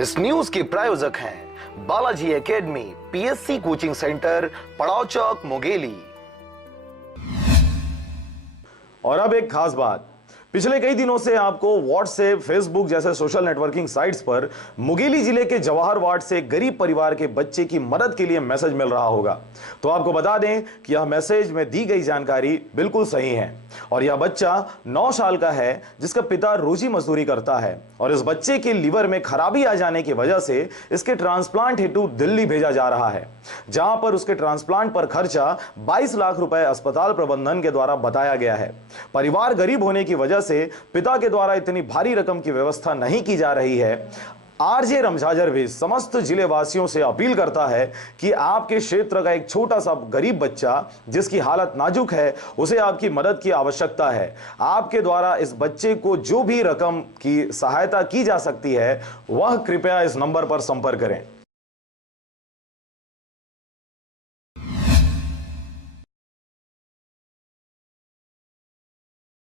इस न्यूज के प्रायोजक हैं Balaji academy, PSC coaching centre, पड़ाव चौक, मुंगेली। और अब एक खास बात, पिछले कई दिनों से आपको व्हाट्सएप, फेसबुक जैसे सोशल नेटवर्किंग साइट्स पर मुंगेली जिले के जवाहर वार्ड से गरीब परिवार के बच्चे की मदद के लिए मैसेज मिल रहा होगा। तो आपको बता दें कि यह मैसेज में दी गई जानकारी बिल्कुल सही है और यह बच्चा 9 साल का है जिसका पिता रोजी मजदूरी करता है और इस बच्चे के लीवर में खराबी आ जाने की वजह से इसके ट्रांसप्लांट हेतु दिल्ली भेजा जा रहा है, जहां पर उसके ट्रांसप्लांट पर खर्चा 22 लाख रुपए अस्पताल प्रबंधन के द्वारा बताया गया है। परिवार गरीब होने की वजह से पिता के द्वारा इतनी भारी रकम की व्यवस्था नहीं की जा रही है। आरजे रमझाजर भी समस्त जिले वासियों से अपील करता है कि आपके क्षेत्र का एक छोटा सा गरीब बच्चा जिसकी हालत नाजुक है, उसे आपकी मदद की आवश्यकता है। आपके द्वारा इस बच्चे को जो भी रकम की सहायता की जा सकती है वह कृपया इस नंबर पर संपर्क करें।